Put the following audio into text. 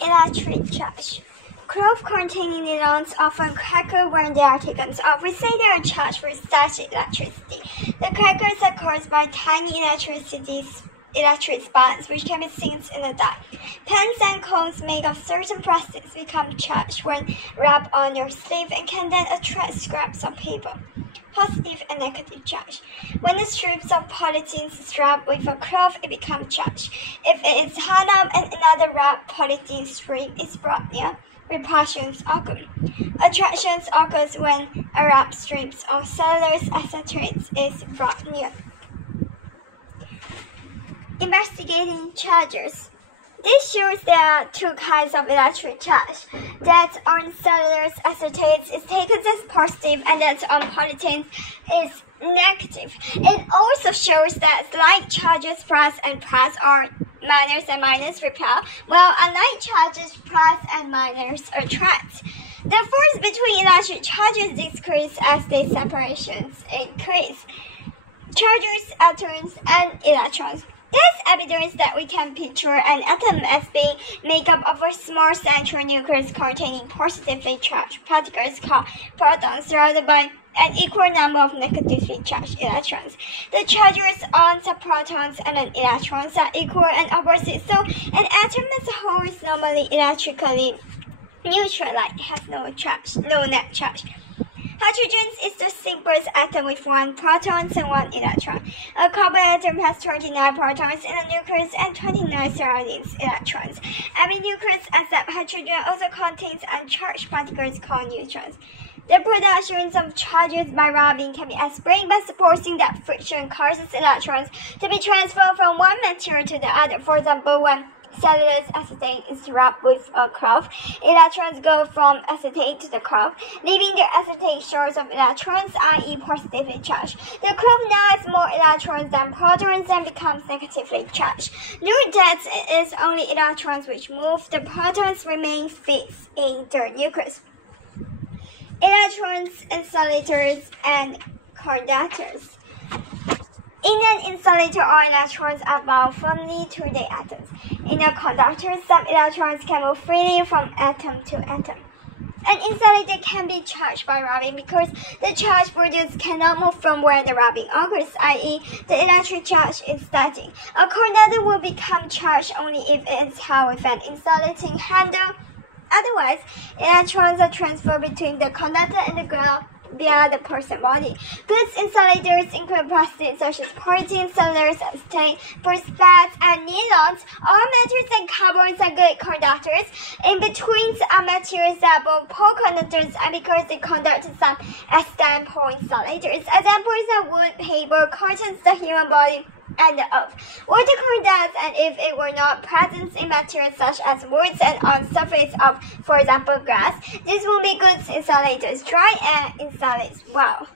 Electric charge. Cloth containing neurons often crackle when they are taken off. We say they are charged with static electricity. The crackles are caused by tiny electric sparks which can be seen in the dark. Pens and cones made of certain plastics become charged when rubbed on your sleeve and can then attract scraps of paper. Positive and negative charge. When the strips of polythene is rubbed with a cloth, it becomes charged. If it is held up and another rubbed polythene strip is brought near, repulsions occur. Attractions occurs when a rubbed strip of cellulose acetate is brought near. Investigating charges. This shows there are two kinds of electric charge. That on cellulose acetate is taken as positive and that on polythene is negative. It also shows that like charges plus and plus are minus and minus repel, while unlike charges plus and minus attract. The force between electric charges decrease as the separations increase. Charges, atoms, and electrons. There's evidence that we can picture an atom as being made up of a small central nucleus containing positively charged particles called protons surrounded by an equal number of negatively charged electrons. The charges on the protons and the electrons are equal and opposite, so an atom as a whole is normally electrically neutral, like has no net charge. Hydrogen is the simplest atom with 1 proton and 1 electron. A carbon atom has 29 protons in the nucleus and 29 surrounding electrons. Every nucleus except hydrogen also contains uncharged particles called neutrons. The production of charges by rubbing can be explained by supposing that friction causes electrons to be transferred from one material to the other. For example, when cellulose acetate is rubbed with a cloth, electrons go from acetate to the cloth, leaving the acetate short of electrons, i.e. positively charged. The cloth now has more electrons than protons and becomes negatively charged. Note that it is only electrons which move, the protons remain fixed in the nucleus. Electrons, insulators, and conductors. In an insulator, all electrons are bound firmly to the atoms. In a conductor, some electrons can move freely from atom to atom. An insulator can be charged by rubbing because the charge produced cannot move from where the rubbing occurs, i.e., the electric charge is static. A conductor will become charged only if it is held with an insulating handle. Otherwise, electrons are transferred between the conductor and the ground via the person body. Good insulators include plastics such as polythene, cellulose acetate, phosphates, and nylons. All metals and carbons are good conductors. In between are materials that are both pole conductors and because they conduct some standpoint insulators. Examples are wood, paper, cotton, the human body, and the earth. Water conducts, and if it were not present in materials such as woods and on surface of, for example, glass, these will be good insulators. Dry air insulates well.